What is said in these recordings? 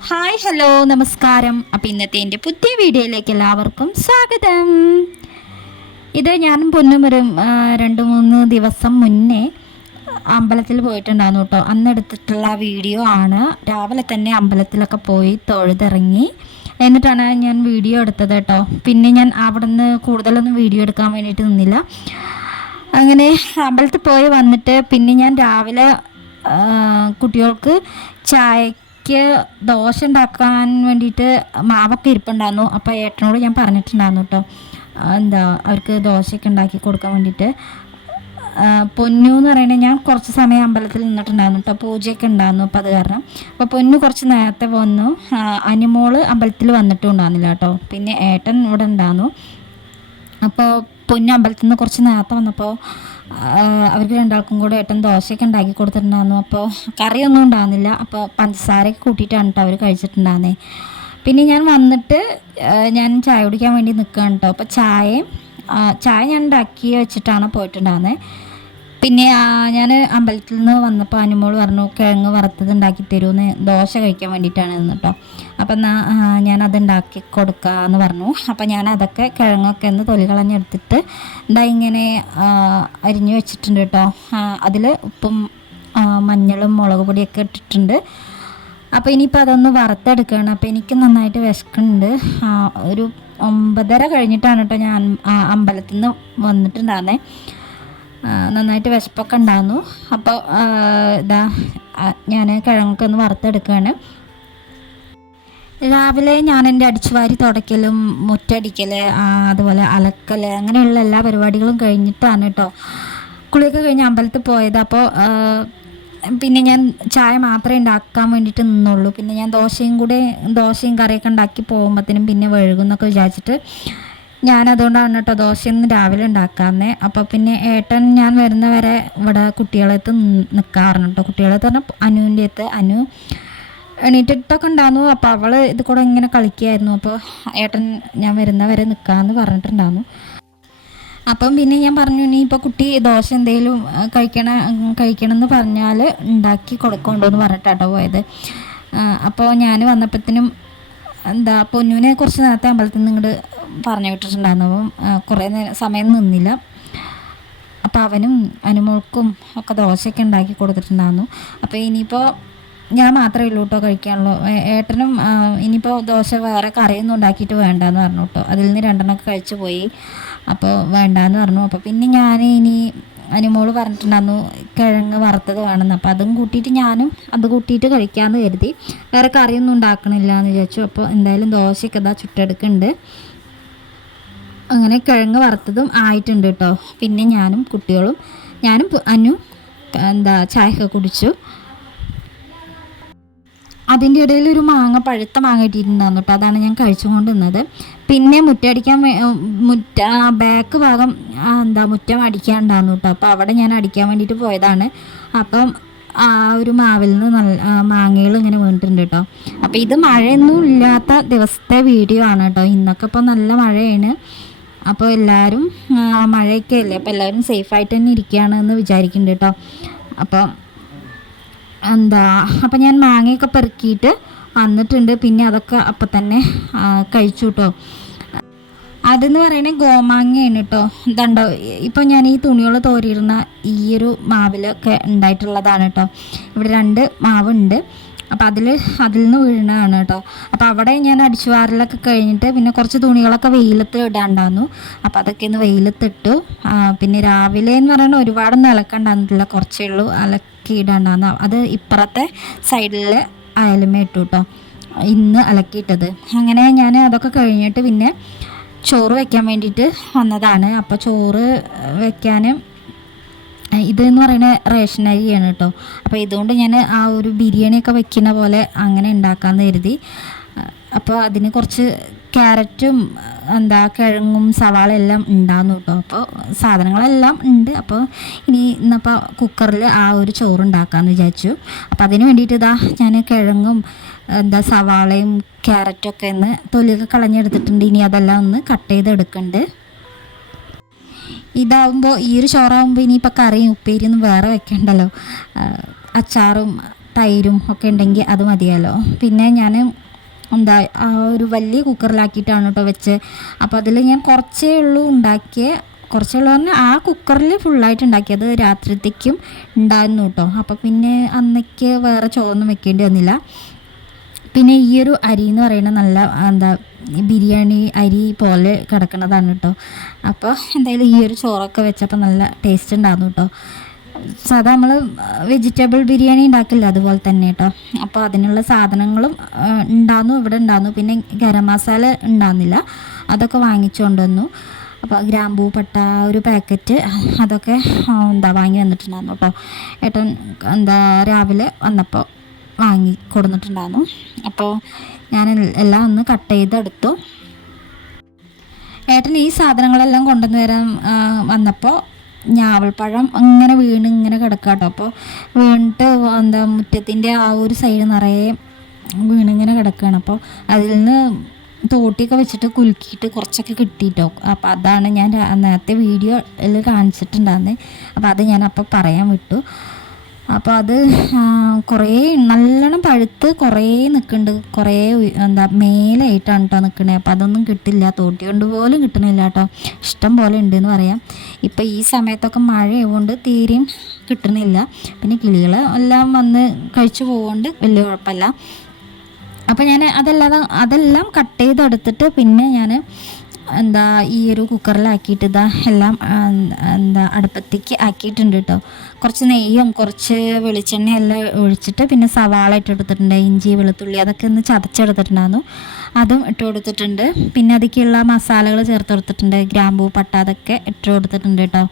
Hi hello നമസ്കാരം. അപ്പം ഇന്നത്തെ എൻ്റെ പുതിയ വീഡിയോയിലേക്ക് എല്ലാവർക്കും സ്വാഗതം. ഇത് ഞാനും പൊന്നും ഒരു 2-3 ദിവസം മുന്നേ അമ്പലത്തിൽ പോയിട്ടുണ്ടായിരുന്നു കേട്ടോ. അന്ന് എടുത്തിട്ടുള്ള വീഡിയോ ആണ്. രാവിലെ തന്നെ അമ്പലത്തിലൊക്കെ പോയി തൊഴുതിറങ്ങി എന്നിട്ടാണ് ഞാൻ വീഡിയോ എടുത്തത് കേട്ടോ. പിന്നെ ഞാൻ അവിടെ നിന്ന് കൂടുതലൊന്നും വീഡിയോ എടുക്കാൻ വേണ്ടിയിട്ട് നിന്നില്ല. അങ്ങനെ അമ്പലത്തിൽ പോയി വന്നിട്ട് പിന്നെ ഞാൻ രാവിലെ കുട്ടികൾക്ക് ചായക്ക് ദോശ ഉണ്ടാക്കാൻ വേണ്ടിയിട്ട് മാവൊക്കെ ഇരിപ്പുണ്ടായിരുന്നു. അപ്പോൾ ഏട്ടനോട് ഞാൻ പറഞ്ഞിട്ടുണ്ടായിരുന്നു കേട്ടോ, അവർക്ക് ദോശയൊക്കെ ഉണ്ടാക്കി കൊടുക്കാൻ വേണ്ടിയിട്ട്. പൊന്നു എന്ന് പറയുന്നത് ഞാൻ കുറച്ച് സമയം അമ്പലത്തിൽ നിന്നിട്ടുണ്ടായിരുന്നു കേട്ടോ, പൂജയൊക്കെ ഉണ്ടായിരുന്നു. അപ്പോൾ അത് കാരണം അപ്പോൾ പൊന്നു കുറച്ച് നേരത്തെ വന്നു. അനിമോള് അമ്പലത്തിൽ വന്നിട്ടും ഉണ്ടായിരുന്നില്ല കേട്ടോ. പിന്നെ ഏട്ടൻ ഇവിടെ ഉണ്ടായിരുന്നു. അപ്പോൾ പൊന്നു അമ്പലത്തിൽ നിന്ന് കുറച്ച് നേരത്തെ വന്നപ്പോൾ അവർക്ക് രണ്ടാൾക്കും കൂടെ ഏട്ടൻ ദോശയൊക്കെ ഉണ്ടാക്കി കൊടുത്തിട്ടുണ്ടായിരുന്നു. അപ്പോൾ കറിയൊന്നും ഉണ്ടാകുന്നില്ല. അപ്പോൾ പഞ്ചസാരയൊക്കെ കൂട്ടിയിട്ടാണ് കേട്ടോ അവർ കഴിച്ചിട്ടുണ്ടായിരുന്നത്. പിന്നെ ഞാൻ വന്നിട്ട് ഞാൻ ചായ കുടിക്കാൻ വേണ്ടി നിൽക്കുകയാണ് കേട്ടോ. അപ്പോൾ ചായ ഞാൻ ഉണ്ടാക്കി വെച്ചിട്ടാണ് പോയിട്ടുണ്ടായിരുന്നത്. പിന്നെ ഞാൻ അമ്പലത്തിൽ നിന്ന് വന്നപ്പോൾ അനുമോൾ പറഞ്ഞു കിഴങ്ങ് വറുത്തത് ഉണ്ടാക്കി തരുമെന്ന്, ദോശ കഴിക്കാൻ വേണ്ടിയിട്ടാണ് കേട്ടോ. അപ്പം ഞാനത് ഉണ്ടാക്കി കൊടുക്കാമെന്ന് പറഞ്ഞു. അപ്പം ഞാനതൊക്കെ കിഴങ്ങൊക്കെ ഒന്ന് തൊലി കളഞ്ഞെടുത്തിട്ട് ഇങ്ങനെ അരിഞ്ഞു വെച്ചിട്ടുണ്ട് കേട്ടോ. അതിൽ ഉപ്പും മഞ്ഞളും മുളക് പൊടിയൊക്കെ ഇട്ടിട്ടുണ്ട്. അപ്പോൾ ഇനിയിപ്പോൾ അതൊന്ന് വറുത്തെടുക്കുകയാണ്. അപ്പോൾ എനിക്ക് നന്നായിട്ട് വിശക്കുന്നുണ്ട്. ഒരു 9:30 കഴിഞ്ഞിട്ടാണ് കേട്ടോ ഞാൻ അമ്പലത്തിൽ നിന്ന് വന്നിട്ടുണ്ടായിരുന്നേ. നന്നായിട്ട് വിശപ്പൊക്കെ ഉണ്ടായിരുന്നു. അപ്പോൾ ഞാൻ കിഴങ്ങൊക്കെ ഒന്ന് വറുത്തെടുക്കുകയാണ്. രാവിലെ ഞാൻ എൻ്റെ അടിച്ചുവാരി തുടയ്ക്കലും മുറ്റടിക്കൽ അതുപോലെ അലക്കൽ അങ്ങനെയുള്ള എല്ലാ പരിപാടികളും കഴിഞ്ഞിട്ടാണ് കേട്ടോ കുളിയൊക്കെ കഴിഞ്ഞ് അമ്പലത്തിൽ പോയത്. അപ്പോൾ പിന്നെ ഞാൻ ചായ മാത്രമേ ഉണ്ടാക്കാൻ വേണ്ടിയിട്ട് നിന്നുള്ളൂ. പിന്നെ ഞാൻ ദോശയും കറിയൊക്കെ ഉണ്ടാക്കി പോകുമ്പോഴത്തേനും പിന്നെ വഴുകുന്നൊക്കെ വിചാരിച്ചിട്ട് ഞാനതുകൊണ്ടാണ് കേട്ടോ ദോശയൊന്നും രാവിലെ ഉണ്ടാക്കാമെന്നേ. അപ്പോൾ പിന്നെ ഏട്ടൻ ഞാൻ വരുന്ന വരെ ഇവിടെ കുട്ടികളെടുത്ത് നിൽക്കാറുണ്ട് കേട്ടോ. കുട്ടികളെടുത്ത് പറഞ്ഞാൽ അനുവിൻ്റെ അടുത്ത് അനു എണീറ്റിട്ടൊക്കെ ഉണ്ടായിരുന്നു. അപ്പോൾ അവൾ ഇത് കൂടെ ഇങ്ങനെ കളിക്കുകയായിരുന്നു. അപ്പോൾ ഏട്ടൻ ഞാൻ വരുന്ന വരെ നിൽക്കാമെന്ന് പറഞ്ഞിട്ടുണ്ടായിരുന്നു. അപ്പം പിന്നെ ഞാൻ പറഞ്ഞു ഇനിയിപ്പോൾ കുട്ടി ദോശ എന്തെങ്കിലും കഴിക്കണം എന്ന് പറഞ്ഞാൽ ഉണ്ടാക്കി കൊടുക്കണ്ടോന്ന് പറഞ്ഞിട്ടാട്ടോ പോയത്. അപ്പോൾ ഞാൻ വന്നപ്പോഴത്തേനും പൊന്നുവിനെ കുറച്ച് നേരത്തെ അമ്പലത്തിൽ നിന്ന് ഇങ്ങോട്ട് പറഞ്ഞു വിട്ടിട്ടുണ്ടായിരുന്നു. അപ്പം കുറേ സമയം നിന്നില്ല. അപ്പോൾ അവനും അനുമോൾക്കും ഒക്കെ ദോശയൊക്കെ ഉണ്ടാക്കി കൊടുത്തിട്ടുണ്ടായിരുന്നു. അപ്പോൾ ഇനിയിപ്പോൾ ഞാൻ മാത്രമേ ഉള്ളൂ കേട്ടോ കഴിക്കാനുള്ളൂ. ഏട്ടനും ഇനിയിപ്പോൾ ദോശ വേറെ കറിയൊന്നും ഉണ്ടാക്കിയിട്ട് വേണ്ടാന്ന് പറഞ്ഞു കേട്ടോ. അതിൽ നിന്ന് 2 കഴിച്ചു പോയി. അപ്പോൾ വേണ്ടാന്ന് പറഞ്ഞു. അപ്പോൾ പിന്നെ ഞാൻ ഇനി അനുമോള് പറഞ്ഞിട്ടുണ്ടായിരുന്നു കിഴങ്ങ് വറുത്തത് വേണമെന്ന്. അപ്പോൾ അതും കൂട്ടിയിട്ട് ഞാനും അത് കൂട്ടിയിട്ട് കഴിക്കാമെന്ന് കരുതി. വേറെ കറിയൊന്നും ഉണ്ടാക്കണില്ല എന്ന് വിചാരിച്ചു. അപ്പോൾ എന്തായാലും ദോശയൊക്കെ ചുട്ടെടുക്കുന്നുണ്ട്. അങ്ങനെ കിഴങ്ങ് വറുത്തതും ആയിട്ടുണ്ട് കേട്ടോ. പിന്നെ ഞാനും അനു ചായയൊക്കെ കുടിച്ചു. അതിൻ്റെ ഇടയിൽ ഒരു പഴുത്ത മാങ്ങ ഇട്ടിട്ടുണ്ടായിരുന്നു കേട്ടോ. അതാണ് ഞാൻ കഴിച്ചുകൊണ്ടിരുന്നത്. പിന്നെ ബാക്ക് ഭാഗം മുറ്റം അടിക്കാനുണ്ടായിരുന്നു കേട്ടോ. അപ്പോൾ അവിടെ ഞാൻ അടിക്കാൻ വേണ്ടിയിട്ട് പോയതാണ്. അപ്പം ആ ഒരു മാവിൽ നിന്ന് നല്ല മാങ്ങകൾ ഇങ്ങനെ വീണിട്ടുണ്ട് കേട്ടോ. അപ്പോൾ ഇത് മഴയൊന്നും ഇല്ലാത്ത ദിവസത്തെ വീഡിയോ ആണ് കേട്ടോ. ഇന്നൊക്കെ ഇപ്പോൾ നല്ല മഴയാണ്. അപ്പോൾ എല്ലാവരും മഴയൊക്കെ അല്ലേ, അപ്പോൾ എല്ലാവരും സേഫായിട്ട് തന്നെ ഇരിക്കുകയാണെന്ന് വിചാരിക്കുന്നുണ്ട് കേട്ടോ. അപ്പോൾ അപ്പം ഞാൻ മാങ്ങയൊക്കെ പെറുക്കിയിട്ട് വന്നിട്ടുണ്ട്. പിന്നെ അതൊക്കെ അപ്പം തന്നെ കഴിച്ചു കേട്ടോ. അതെന്ന് പറയുന്നത് ഗോമാങ്ങയാണ് കേട്ടോ. ഇതുണ്ടോ, ഇപ്പോൾ ഞാൻ ഈ തുണികൾ തോരിയിരുന്ന ഈ ഒരു മാവിലൊക്കെ ഉണ്ടായിട്ടുള്ളതാണ് കേട്ടോ. ഇവിടെ 2 മാവുണ്ട്. അപ്പോൾ അതിൽ നിന്ന് വീഴുന്നതാണ് കേട്ടോ. അപ്പോൾ അവിടെ ഞാൻ അടിച്ചുവാരലൊക്കെ കഴിഞ്ഞിട്ട് പിന്നെ കുറച്ച് തുണികളൊക്കെ വെയിലത്ത് ഇടാണ്ടായിരുന്നു. അപ്പോൾ അതൊക്കെ ഒന്ന് വെയിലത്തിട്ടു. പിന്നെ രാവിലെ എന്ന് പറയുന്നത് ഒരുപാടൊന്നും അലക്കണ്ടായിരുന്നില്ല, കുറച്ചേ ഉള്ളൂ അലക്കി ഇടാണ്ടായിരുന്നു. അത് ഇപ്പുറത്തെ സൈഡിൽ അയലുമേ ഇട്ടു കേട്ടോ, ഇന്ന് അലക്കിയിട്ടത്. അങ്ങനെ ഞാൻ അതൊക്കെ കഴിഞ്ഞിട്ട് പിന്നെ ചോറ് വെക്കാൻ വേണ്ടിയിട്ട് വന്നതാണ്. അപ്പോൾ ചോറ് വെക്കാൻ ഇതെന്ന് പറയുന്നത് റേഷൻ അരിയാണ് കേട്ടോ. അപ്പോൾ ഇതുകൊണ്ട് ഞാൻ ആ ഒരു ബിരിയാണിയൊക്കെ വെക്കുന്ന പോലെ അങ്ങനെ ഉണ്ടാക്കാമെന്ന് കരുതി. അപ്പോൾ അതിന് കുറച്ച് ക്യാരറ്റും കിഴങ്ങും സവാള എല്ലാം ഉണ്ടാകുന്നു കേട്ടോ. അപ്പോൾ സാധനങ്ങളെല്ലാം ഉണ്ട്. അപ്പോൾ ഇന്നിപ്പോൾ കുക്കറിൽ ആ ഒരു ചോറ് ഉണ്ടാക്കാമെന്ന് വിചാരിച്ചു. അപ്പോൾ അതിന് വേണ്ടിയിട്ട് ഞാൻ കിഴങ്ങും സവാളയും ക്യാരറ്റൊക്കെ ഒന്ന് തൊലിയൊക്കെ കളഞ്ഞെടുത്തിട്ടുണ്ട്. ഇനി അതെല്ലാം ഒന്ന് കട്ട് ചെയ്തെടുക്കുന്നുണ്ട്. ഇതാവുമ്പോൾ ഈ ഒരു ചോറാകുമ്പോൾ ഇനിയിപ്പോൾ കറിയും ഉപ്പേരിയൊന്നും വേറെ വെക്കണ്ടല്ലോ. അച്ചാറും തൈരും ഒക്കെ ഉണ്ടെങ്കിൽ അത് മതിയല്ലോ. പിന്നെ ഞാൻ എന്താ ഒരു വലിയ കുക്കറിലാക്കിയിട്ടാണ് കേട്ടോ വെച്ച്. അപ്പോൾ അതിൽ ഞാൻ കുറച്ചേ ഉള്ളൂ ഉണ്ടാക്കിയ, കുറച്ചേ ഉള്ളൂ പറഞ്ഞാൽ ആ കുക്കറിൽ ഫുള്ളായിട്ട് ഉണ്ടാക്കിയത് രാത്രിത്തേക്കും ഉണ്ടായിരുന്നു കേട്ടോ. അപ്പോൾ പിന്നെ അന്നേക്ക് വേറെ ചോറൊന്നും വെക്കേണ്ടി വന്നില്ല. പിന്നെ ഈ ഒരു അരി എന്ന് പറയുന്നത് നല്ല എന്താ ബിരിയാണി അരി പോലെ കിടക്കുന്നതാണ് കേട്ടോ. അപ്പോൾ എന്തായാലും ഈ ഒരു ചോറൊക്കെ വെച്ചപ്പോൾ നല്ല ടേസ്റ്റ് ഉണ്ടായിരുന്നു കേട്ടോ. സാധാ നമ്മൾ വെജിറ്റബിൾ ബിരിയാണി ഉണ്ടാക്കില്ല അതുപോലെ തന്നെ കേട്ടോ. അപ്പോൾ അതിനുള്ള സാധനങ്ങളും ഉണ്ടായിരുന്നു, ഇവിടെ ഉണ്ടായിരുന്നു. പിന്നെ ഗരം മസാല ഉണ്ടാകുന്നില്ല, അതൊക്കെ വാങ്ങിച്ചുകൊണ്ട് വന്നു. അപ്പോൾ ഗ്രാമ്പൂ പട്ട ഒരു പാക്കറ്റ് അതൊക്കെ എന്താ വാങ്ങി വന്നിട്ടുണ്ടായിരുന്നു കേട്ടോ. ഏട്ടൻ എന്താ രാവിലെ വന്നപ്പോൾ വാങ്ങി കൊടുത്തിട്ടുണ്ടായിരുന്നു. അപ്പോൾ ഞാൻ എല്ലാം ഒന്ന് കട്ട് ചെയ്തെടുത്തു. ഏട്ടൻ ഈ സാധനങ്ങളെല്ലാം കൊണ്ടുവന്ന് വരാൻ വന്നപ്പോൾ ഞാവൽപ്പഴം ഇങ്ങനെ കിടക്കുക കേട്ടോ. അപ്പോൾ വീണിട്ട് എന്താ മുറ്റത്തിൻ്റെ ആ ഒരു സൈഡ് നിറയെ വീണിങ്ങനെ കിടക്കുകയാണ്. അപ്പോൾ അതിൽ നിന്ന് തോട്ടിയൊക്കെ വെച്ചിട്ട് കുലുക്കിയിട്ട് കുറച്ചൊക്കെ കിട്ടിയിട്ടോ. അപ്പോൾ അതാണ് ഞാൻ നേരത്തെ വീഡിയോയിൽ കാണിച്ചിട്ടുണ്ടായിരുന്നത്. അപ്പോൾ അത് ഞാൻ അപ്പോൾ പറയാൻ വിട്ടു. അപ്പോൾ അത് കുറേ നല്ലോണം പഴുത്ത് കുറേ നിൽക്കുന്നുണ്ട്, കുറേ എന്താ മേലായിട്ടാണ് കേട്ടോ നിൽക്കണേ. അപ്പോൾ അതൊന്നും കിട്ടില്ല, തോട്ടി കൊണ്ട് പോലും കിട്ടണില്ല കേട്ടോ. ഇഷ്ടം പോലെ ഉണ്ടെന്ന് പറയാം. ഇപ്പോൾ ഈ സമയത്തൊക്കെ മഴയായതുകൊണ്ട് തീരെയും കിട്ടണില്ല. പിന്നെ കിളികൾ എല്ലാം വന്ന് കഴിച്ചു പോകുകൊണ്ട് വലിയ കുഴപ്പമില്ല. അപ്പോൾ ഞാൻ അതെല്ലാം കട്ട് ചെയ്തെടുത്തിട്ട് പിന്നെ ഞാൻ എന്താ ഈ ഒരു കുക്കറിലാക്കിയിട്ട് ഇതാ എല്ലാം എന്താ അടുപ്പത്തേക്ക് ആക്കിയിട്ടുണ്ട് കേട്ടോ. കുറച്ച് നെയ്യും കുറച്ച് വെളിച്ചെണ്ണയും എല്ലാം ഒഴിച്ചിട്ട് പിന്നെ സവാള ഇട്ട് കൊടുത്തിട്ടുണ്ട്, ഇഞ്ചി വെളുത്തുള്ളി അതൊക്കെ ഒന്ന് ചതച്ചെടുത്തിട്ടുണ്ടായിരുന്നു, അതും ഇട്ട് കൊടുത്തിട്ടുണ്ട്. പിന്നെ അതിലേക്കുള്ള മസാലകൾ ചേർത്ത് കൊടുത്തിട്ടുണ്ട്, ഗ്രാമ്പൂ പട്ട അതൊക്കെ ഇട്ട് കൊടുത്തിട്ടുണ്ട് കേട്ടോ.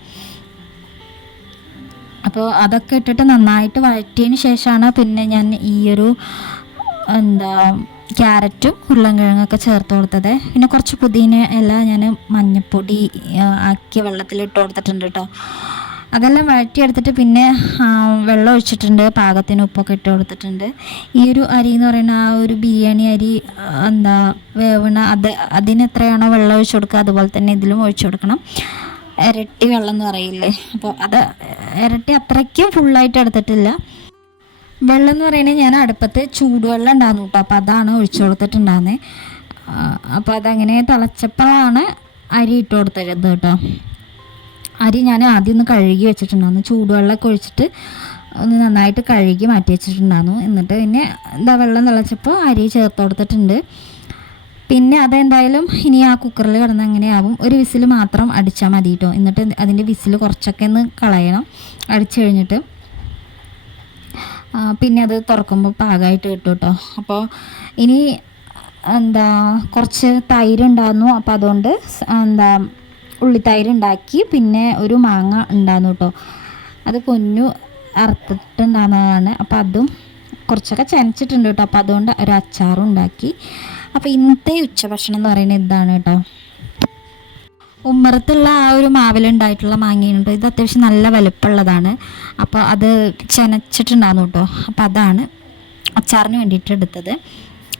അപ്പോൾ അതൊക്കെ ഇട്ടിട്ട് നന്നായിട്ട് വഴറ്റിയതിന് ശേഷമാണ് പിന്നെ ഞാൻ ഈ ഒരു എന്താ ക്യാരറ്റും ഉരുളൻകിഴങ്ങൊക്കെ ചേർത്ത് കൊടുത്തത്. പിന്നെ കുറച്ച് പുതിന ഇല ഞാൻ മഞ്ഞൾപ്പൊടി ആക്കിയ വെള്ളത്തിലിട്ട് കൊടുത്തിട്ടുണ്ട് കേട്ടോ. അതെല്ലാം വഴറ്റിയെടുത്തിട്ട് പിന്നെ വെള്ളം ഒഴിച്ചിട്ടുണ്ട്, പാകത്തിന് ഉപ്പൊക്കെ ഇട്ട് കൊടുത്തിട്ടുണ്ട്. ഈ ഒരു അരി എന്ന് പറയുന്ന ആ ഒരു ബിരിയാണി അരി എന്താ വേവണ അതിന് എത്രയാണോ വെള്ളം ഒഴിച്ചു കൊടുക്കുക അതുപോലെ തന്നെ ഇതിലും ഒഴിച്ചു കൊടുക്കണം. ഇരട്ടി വെള്ളം എന്ന് പറയില്ലേ, അപ്പോൾ അത് ഇരട്ടി അത്രയ്ക്കും ഫുള്ളായിട്ട് എടുത്തിട്ടില്ല. വെള്ളം എന്ന് പറയുന്നത് ഞാൻ അടുപ്പത്ത് ചൂടുവെള്ളം ഉണ്ടായിരുന്നു കേട്ടോ. അപ്പോൾ അതാണ് ഒഴിച്ചു കൊടുത്തിട്ടുണ്ടായിരുന്നത്. അപ്പോൾ അതങ്ങനെ തിളച്ചപ്പോഴാണ് അരി ഇട്ട് കൊടുത്തത് കേട്ടോ. അരി ഞാൻ ആദ്യം ഒന്ന് കഴുകി വെച്ചിട്ടുണ്ടായിരുന്നു, ചൂടുവെള്ളമൊക്കെ ഒഴിച്ചിട്ട് ഒന്ന് നന്നായിട്ട് കഴുകി മാറ്റി വെച്ചിട്ടുണ്ടായിരുന്നു. എന്നിട്ട് പിന്നെ എന്താ വെള്ളം തിളച്ചപ്പോൾ അരി ചേർത്ത് കൊടുത്തിട്ടുണ്ട്. പിന്നെ അതെന്തായാലും ഇനി ആ കുക്കറിൽ കിടന്ന് എങ്ങനെയാവും, ഒരു വിസിൽ മാത്രം അടിച്ചാൽ മതി കേട്ടോ. എന്നിട്ട് അതിൻ്റെ വിസിൽ കുറച്ചൊക്കെ ഒന്ന് കളയണം, അടിച്ചു കഴിഞ്ഞിട്ട് പിന്നെ അത് തുറക്കുമ്പോൾ പാകമായിട്ട് കിട്ടും കേട്ടോ. അപ്പോൾ ഇനി എന്താ കുറച്ച് തൈര് ഉണ്ടായിരുന്നു, അപ്പോൾ അതുകൊണ്ട് എന്താ ഉള്ളിത്തൈര് ഉണ്ടാക്കി. പിന്നെ ഒരു മാങ്ങ ഉണ്ടായിരുന്നു കേട്ടോ, അത് പൊന്നു അറുത്തിട്ടുണ്ടാകുന്നതാണ്. അപ്പോൾ അതും കുറച്ചൊക്കെ ചനച്ചിട്ടുണ്ട് കേട്ടോ. അപ്പോൾ അതുകൊണ്ട് ഒരു അച്ചാറും ഉണ്ടാക്കി. അപ്പോൾ ഇന്നത്തെ ഉച്ചഭക്ഷണം എന്ന് പറയുന്നത് ഇതാണ് കേട്ടോ. ഉമ്മറത്തുള്ള ആ ഒരു മാവിലുണ്ടായിട്ടുള്ള മാങ്ങയുണ്ട്, ഇത് അത്യാവശ്യം നല്ല വലുപ്പമുള്ളതാണ്. അപ്പോൾ അത് ചെനച്ചിട്ടുണ്ടായിരുന്നു കേട്ടോ. അപ്പോൾ അതാണ് അച്ചാറിന് വേണ്ടിയിട്ട് എടുത്തത്.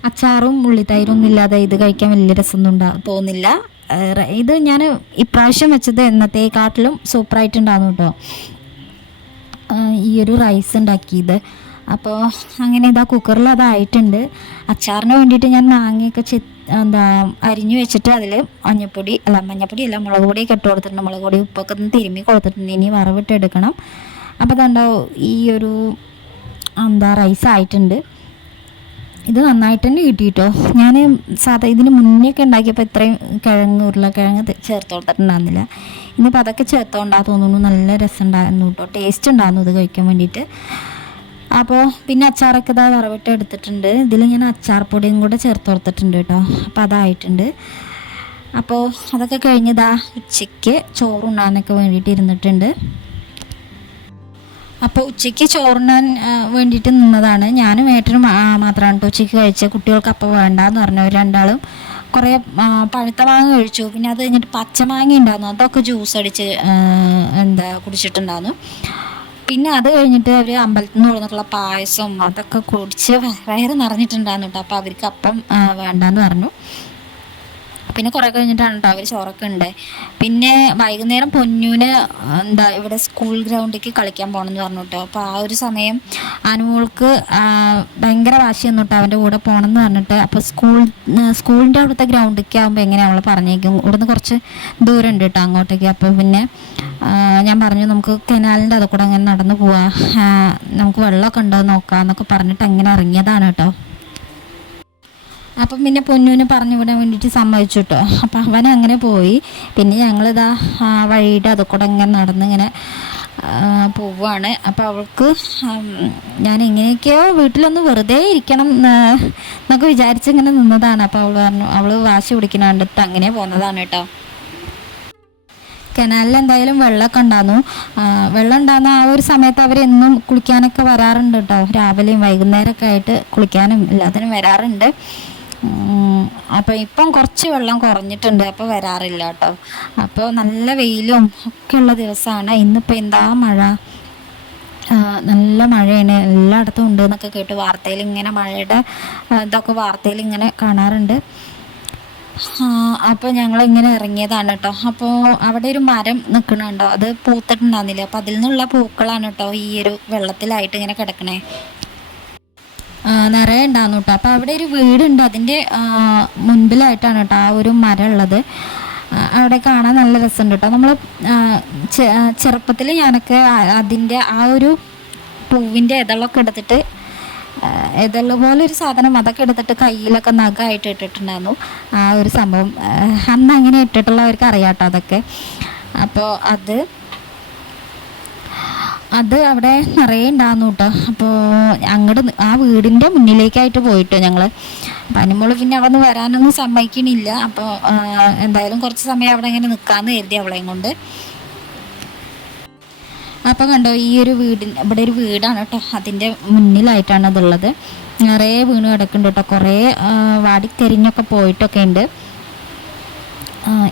അച്ചാറും ഉള്ളിത്തൈരൊന്നും ഇല്ലാതെ ഇത് കഴിക്കാൻ വലിയ രസമൊന്നും തോന്നില്ല. ഇത് ഞാൻ ഇപ്രാവശ്യം വെച്ചത് എന്നത്തേക്കാട്ടിലും സൂപ്പറായിട്ടുണ്ടായിരുന്നു കേട്ടോ, ഈ ഒരു റൈസ് ഉണ്ടാക്കിയത്. അപ്പോൾ അങ്ങനെ ഇതാ കുക്കറിൽ അതായിട്ടുണ്ട്. അച്ചാറിന് വേണ്ടിയിട്ട് ഞാൻ മാങ്ങയൊക്കെ എന്താ അരിഞ്ഞു വെച്ചിട്ട് അതിൽ മഞ്ഞപ്പൊടി അല്ല മുളക് പൊടിയൊക്കെ ഇട്ട് കൊടുത്തിട്ടുണ്ട്. മുളക് പൊടി ഉപ്പൊക്കെ ഒന്ന് തിരുമ്മി കൊടുത്തിട്ടുണ്ട്. ഇനി വറവിട്ട് എടുക്കണം. അപ്പോൾ അതുണ്ടാവും ഈ ഒരു എന്താ റൈസ് ആയിട്ടുണ്ട്. ഇത് നന്നായിട്ട് തന്നെ കിട്ടിയിട്ടോ. ഞാൻ സാധാ ഇതിന് മുന്നേയൊക്കെ ഉണ്ടാക്കിയപ്പോൾ ഇത്രയും ഉരുളക്കിഴങ്ങ് ചേർത്ത് കൊടുത്തിട്ടുണ്ടായിരുന്നില്ല. ഇന്നിപ്പോൾ അതൊക്കെ ചേർത്തോണ്ടാ തോന്നുന്നു, നല്ല രസം ഉണ്ടായിരുന്നു കേട്ടോ, ടേസ്റ്റ് ഉണ്ടായിരുന്നു ഇത് കഴിക്കാൻ വേണ്ടിയിട്ട്. അപ്പോൾ പിന്നെ അച്ചാറൊക്കെ ഇതാ വറവിട്ട് എടുത്തിട്ടുണ്ട്. ഇതിൽ ഞാൻ അച്ചാർ പൊടിയും കൂടെ ചേർത്ത് കൊടുത്തിട്ടുണ്ട് കേട്ടോ. അപ്പോൾ അതായിട്ടുണ്ട്. അപ്പോൾ അതൊക്കെ കഴിഞ്ഞതാ ഉച്ചയ്ക്ക് ചോറുണ്ണാനൊക്കെ വേണ്ടിയിട്ട് ഇരുന്നിട്ടുണ്ട്. അപ്പോൾ ഉച്ചയ്ക്ക് ചോറുണ്ണാൻ വേണ്ടിയിട്ട് നിന്നതാണ്. ഞാനും ഏട്ടനും മാത്രമാണ് കേട്ടോ ഉച്ചയ്ക്ക് കഴിച്ചത്. കുട്ടികൾക്ക് അപ്പോൾ വേണ്ടാന്ന് പറഞ്ഞവർ രണ്ടാളും കുറേ പഴുത്ത മാങ്ങ കഴിച്ചു. പിന്നെ അത് കഴിഞ്ഞിട്ട് പച്ചമാങ്ങ ഉണ്ടായിരുന്നു, അതൊക്കെ ജ്യൂസ് അടിച്ച് എന്താ കുടിച്ചിട്ടുണ്ടായിരുന്നു. പിന്നെ അത് കഴിഞ്ഞിട്ട് അവർ അമ്പലത്തിൽ നിന്ന് കൊടുത്തിട്ടുള്ള പായസം അതൊക്കെ കുടിച്ച് വയറ് നിറഞ്ഞിട്ടുണ്ടായിരുന്നു കേട്ടോ. അപ്പോൾ അവർക്ക് അപ്പം വേണ്ടാന്ന് പറഞ്ഞു. പിന്നെ കുറേ കഴിഞ്ഞിട്ടാണ് കേട്ടോ അവർ ചോറൊക്കെ ഉണ്ട്. പിന്നെ വൈകുന്നേരം പൊന്നൂന് ഇവിടെ സ്കൂൾ ഗ്രൗണ്ടിലേക്ക് കളിക്കാൻ പോകണമെന്ന് പറഞ്ഞു കേട്ടോ. അപ്പോൾ ആ ഒരു സമയം അനുമോൾക്ക് ഭയങ്കര വാശിയൊന്നും കേട്ടോ അവൻ്റെ കൂടെ പോകണമെന്ന് പറഞ്ഞിട്ട്. അപ്പോൾ സ്കൂളിൻ്റെ അവിടുത്തെ ഗ്രൗണ്ടിലേക്ക് ആകുമ്പോൾ എങ്ങനെയാണ് അവൾ പറഞ്ഞേക്കും, ഇവിടുന്ന് കുറച്ച് ദൂരം ഉണ്ട് കേട്ടോ അങ്ങോട്ടേക്ക്. അപ്പോൾ പിന്നെ ഞാൻ പറഞ്ഞു നമുക്ക് കനാലിൻ്റെ അത് കൂടെ അങ്ങനെ നടന്നു പോവാം, നമുക്ക് വെള്ളമൊക്കെ ഉണ്ടോ നോക്കാം എന്നൊക്കെ പറഞ്ഞിട്ട് അങ്ങനെ ഇറങ്ങിയതാണ് കേട്ടോ. അപ്പം പിന്നെ പൊന്നൂന് പറഞ്ഞു വിടാൻ വേണ്ടിയിട്ട് സമ്മതിച്ചു കേട്ടോ. അപ്പം അവൻ അങ്ങനെ പോയി. പിന്നെ ഞങ്ങളിതാ വഴിയുടെ അത് കൂടെ ഇങ്ങനെ നടന്നിങ്ങനെ പോവുകയാണ്. അപ്പോൾ അവൾക്ക് ഞാൻ എങ്ങനെയൊക്കെയോ വീട്ടിലൊന്ന് വെറുതെ ഇരിക്കണം എന്നൊക്കെ വിചാരിച്ചിങ്ങനെ നിന്നതാണ്. അപ്പോൾ അവൾ പറഞ്ഞു അവൾ വാശി പിടിക്കുന്ന കണ്ടിട്ട് അങ്ങനെ പോകുന്നതാണ് കേട്ടോ. കനാലിൽ എന്തായാലും വെള്ളമൊക്കെ ഉണ്ടായിരുന്നു. വെള്ളം ഉണ്ടാകുന്ന ആ ഒരു സമയത്ത് അവരെന്നും കുളിക്കാനൊക്കെ വരാറുണ്ട് കേട്ടോ. രാവിലെയും വൈകുന്നേരമൊക്കെ ആയിട്ട് കുളിക്കാനും എല്ലാത്തിനും വരാറുണ്ട്. അപ്പോൾ ഇപ്പം കുറച്ച് വെള്ളം കുറഞ്ഞിട്ടുണ്ട്, അപ്പോൾ വരാറില്ല കേട്ടോ. അപ്പോൾ നല്ല വെയിലും ഒക്കെയുള്ള ദിവസമാണ്. ഇന്നിപ്പോൾ എന്താ മഴ, നല്ല മഴയാണ്, എല്ലായിടത്തും ഉണ്ട് എന്നൊക്കെ കേട്ട് വാർത്തയിൽ ഇങ്ങനെ മഴയുടെ ഇതൊക്കെ വാർത്തയിൽ ഇങ്ങനെ കാണാറുണ്ട്. അപ്പോൾ ഞങ്ങളിങ്ങനെ ഇറങ്ങിയതാണ് കേട്ടോ. അപ്പോൾ അവിടെ ഒരു മരം നിൽക്കണുണ്ടോ, അത് പൂത്തിട്ടുണ്ടാകുന്നില്ല. അപ്പോൾ അതിൽ നിന്നുള്ള പൂക്കളാണ് കേട്ടോ ഈ ഒരു വെള്ളത്തിലായിട്ട് ഇങ്ങനെ കിടക്കണേ. നിറയെ ഉണ്ടാകുന്നു കേട്ടോ. അപ്പോൾ അവിടെ ഒരു വീടുണ്ട്, അതിൻ്റെ മുൻപിലായിട്ടാണ് കേട്ടോ ആ ഒരു മരം ഉള്ളത്. അവിടെ കാണാൻ നല്ല രസമുണ്ട് കേട്ടോ. നമ്മൾ ചെറുപ്പത്തിൽ ഞാനൊക്കെ അതിൻ്റെ ആ ഒരു പൂവിൻ്റെ ഇതളൊക്കെ എടുത്തിട്ട് ഇതള് പോലെ ഒരു സാധനം അതൊക്കെ എടുത്തിട്ട് കയ്യിലൊക്കെ നഖമായിട്ട് ഇട്ടിട്ടുണ്ടായിരുന്നു. ആ ഒരു സംഭവം അന്ന് അങ്ങനെ ഇട്ടിട്ടുള്ളവർക്ക് അറിയാം കേട്ടോ അതൊക്കെ. അപ്പോൾ അത് അവിടെ നിറയെ ഉണ്ടാകുന്നു കേട്ടോ. അപ്പോൾ അങ്ങോട്ട് ആ വീടിൻ്റെ മുന്നിലേക്കായിട്ട് പോയിട്ട് ഞങ്ങൾ പനിമോള് പിന്നെ അവിടെ നിന്ന് വരാനൊന്നും സമ്മതിക്കണില്ല. അപ്പോൾ എന്തായാലും കുറച്ച് സമയം അവിടെ ഇങ്ങനെ നിൽക്കാമെന്ന് കരുതി അവളെയും കൊണ്ട്. അപ്പോൾ കണ്ടോ ഈ ഒരു ഇവിടെ ഒരു വീടാണ് കേട്ടോ, അതിൻ്റെ മുന്നിലായിട്ടാണ് അതുള്ളത്. നിറയെ വീണ് കിടക്കുന്നുണ്ട് കേട്ടോ, കുറേ വാടിക്കരിഞ്ഞൊക്കെ പോയിട്ടൊക്കെ ഉണ്ട്.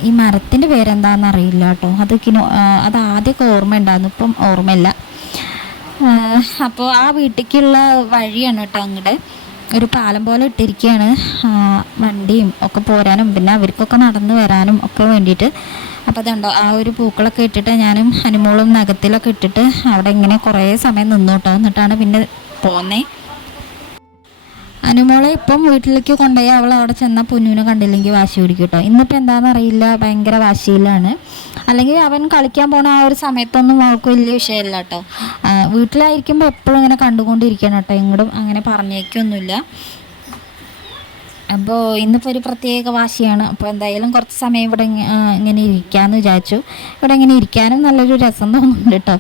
ഈ മരത്തിൻ്റെ പേരെന്താണെന്ന് അറിയില്ല കേട്ടോ. അത് ആദ്യമൊക്കെ ഓർമ്മ ഉണ്ടായിരുന്നു, ഇപ്പം ഓർമ്മയില്ല. അപ്പോൾ ആ വീട്ടിലേക്കുള്ള വഴിയാണ് കേട്ടോ അങ്ങോട്ട് ഒരു പാലം പോലെ ഇട്ടിരിക്കുകയാണ്, വണ്ടിയും ഒക്കെ പോരാനും പിന്നെ അവർക്കൊക്കെ നടന്നു വരാനും ഒക്കെ വേണ്ടിയിട്ട്. അപ്പോൾ അതുണ്ടോ ആ ഒരു പൂക്കളൊക്കെ ഇട്ടിട്ട് ഞാനും അനുമോളും നഖത്തിലൊക്കെ ഇട്ടിട്ട് അവിടെ ഇങ്ങനെ കുറേ സമയം നിന്നു കേട്ടോ. എന്നിട്ടാണ് പിന്നെ പോന്നേ. അനുമോളെ ഇപ്പം വീട്ടിലേക്ക് കൊണ്ടുപോയി അവൾ അവിടെ ചെന്നാൽ പൊന്നൂനെ കണ്ടില്ലെങ്കിൽ വാശി പിടിക്കും കേട്ടോ. ഇന്നിപ്പോൾ എന്താണെന്ന് അറിയില്ല, ഭയങ്കര വാശിയിലാണ്. അല്ലെങ്കിൽ അവൻ കളിക്കാൻ പോണ ആ ഒരു സമയത്തൊന്നും അവൾക്ക് വലിയ വിഷയമല്ല കേട്ടോ. വീട്ടിലായിരിക്കുമ്പോൾ എപ്പോഴും ഇങ്ങനെ കണ്ടുകൊണ്ടിരിക്കണം കേട്ടോ, ഇങ്ങോട്ടും അങ്ങനെ പറഞ്ഞേക്കൊന്നുമില്ല. അപ്പോൾ ഇന്നിപ്പോൾ ഒരു പ്രത്യേക വാശിയാണ്. അപ്പോൾ എന്തായാലും കുറച്ച് സമയം ഇവിടെ ഇങ്ങനെ ഇരിക്കാമെന്ന് വിചാരിച്ചു. ഇവിടെ ഇങ്ങനെ ഇരിക്കാനും നല്ലൊരു രസം തോന്നുന്നുണ്ട് കേട്ടോ.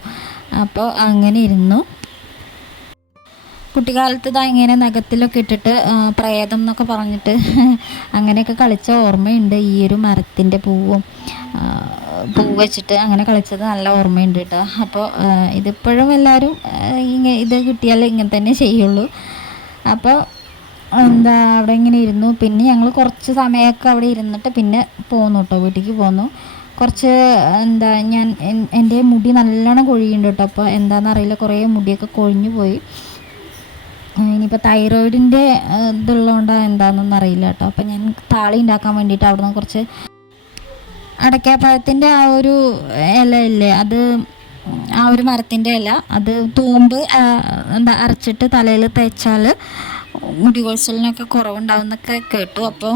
അപ്പോൾ അങ്ങനെ ഇരുന്നു. കുട്ടിക്കാലത്ത് ഇതാ ഇങ്ങനെ നഖത്തിലൊക്കെ ഇട്ടിട്ട് പ്രേതം എന്നൊക്കെ പറഞ്ഞിട്ട് അങ്ങനെയൊക്കെ കളിച്ച ഓർമ്മയുണ്ട്. ഈ ഒരു മരത്തിൻ്റെ പൂവ് വെച്ചിട്ട് അങ്ങനെ കളിച്ചത് നല്ല ഓർമ്മയുണ്ട് കേട്ടോ. അപ്പോൾ ഇതിപ്പോഴും എല്ലാവരും ഇത് കിട്ടിയാൽ ഇങ്ങനെ തന്നെ ചെയ്യുള്ളൂ. അപ്പോൾ അവിടെ ഇങ്ങനെ ഇരുന്നു. പിന്നെ ഞങ്ങൾ കുറച്ച് സമയമൊക്കെ അവിടെ ഇരുന്നിട്ട് പിന്നെ പോന്നു കേട്ടോ, വീട്ടിലേക്ക് പോന്നു. കുറച്ച് ഞാൻ എൻ്റെ മുടി നല്ലോണം കൊഴിയുന്നുണ്ട് കേട്ടോ. അപ്പോൾ എന്താണെന്നറിയില്ല, കുറേ മുടിയൊക്കെ കൊഴിഞ്ഞു പോയി. ഇനിയിപ്പോൾ തൈറോയിഡിൻ്റെ ഇതുള്ളതുകൊണ്ടോ എന്താണെന്നൊന്നും അറിയില്ല കേട്ടോ. അപ്പോൾ ഞാൻ താളി ഉണ്ടാക്കാൻ വേണ്ടിയിട്ട് അവിടെ നിന്ന് കുറച്ച് അടയ്ക്കാപ്പഴത്തിൻ്റെ ആ ഒരു ഇല ഇല്ലേ, അത് ആ ഒരു മരത്തിൻ്റെ ഇല, അത് തൂമ്പ് അരച്ചിട്ട് തലയിൽ തേച്ചാൽ മുടി കൊഴിച്ചിലിനൊക്കെ കുറവുണ്ടാവും എന്നൊക്കെ കേട്ടു. അപ്പോൾ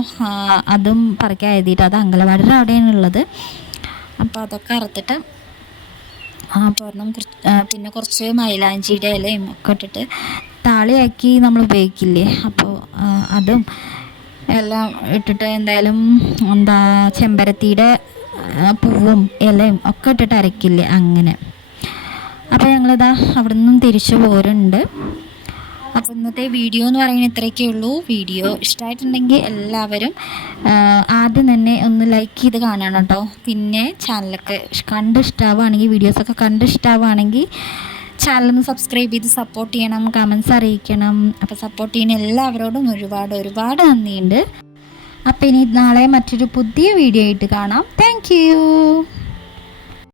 അതും പറിക്കാൻ എഴുതിയിട്ട് അത് അങ്കലവാടിയുടെ അവിടെയാണ് ഉള്ളത്. അപ്പോൾ അതൊക്കെ അറുത്തിട്ട് ഒരെണ്ണം പിന്നെ കുറച്ച് മൈലാഞ്ചിയുടെ ഇലയും ഒക്കെ ഇട്ടിട്ട് താളിയാക്കി നമ്മൾ ഉപയോഗിക്കില്ലേ, അപ്പോൾ അതും എല്ലാം ഇട്ടിട്ട് എന്തായാലും ചെമ്പരത്തിയുടെ പൂവും ഇലയും ഒക്കെ ഇട്ടിട്ട് അരക്കില്ലേ അങ്ങനെ. അപ്പോൾ ഞങ്ങളിതാ അവിടെ നിന്നും തിരിച്ചു പോരുന്നുണ്ട്. അപ്പോൾ ഇന്നത്തെ വീഡിയോ എന്ന് പറയുന്നത് ഇത്രയൊക്കെ ഉള്ളൂ. വീഡിയോ ഇഷ്ടമായിട്ടുണ്ടെങ്കിൽ എല്ലാവരും ആദ്യം തന്നെ ഒന്ന് ലൈക്ക് ചെയ്ത് കാണണം കേട്ടോ. പിന്നെ ചാനലൊക്കെ ഇഷ്ടമാവുകയാണെങ്കിൽ വീഡിയോസൊക്കെ ഇഷ്ടമാവുകയാണെങ്കിൽ ചാനലൊന്ന് സബ്സ്ക്രൈബ് ചെയ്ത് സപ്പോർട്ട് ചെയ്യണം, കമൻസ് അറിയിക്കണം. അപ്പോൾ സപ്പോർട്ട് ചെയ്യുന്ന എല്ലാവരോടും ഒരുപാട് നന്ദിയുണ്ട്. അപ്പോൾ ഇനി നാളെ മറ്റൊരു പുതിയ വീഡിയോ ആയിട്ട് കാണാം. താങ്ക്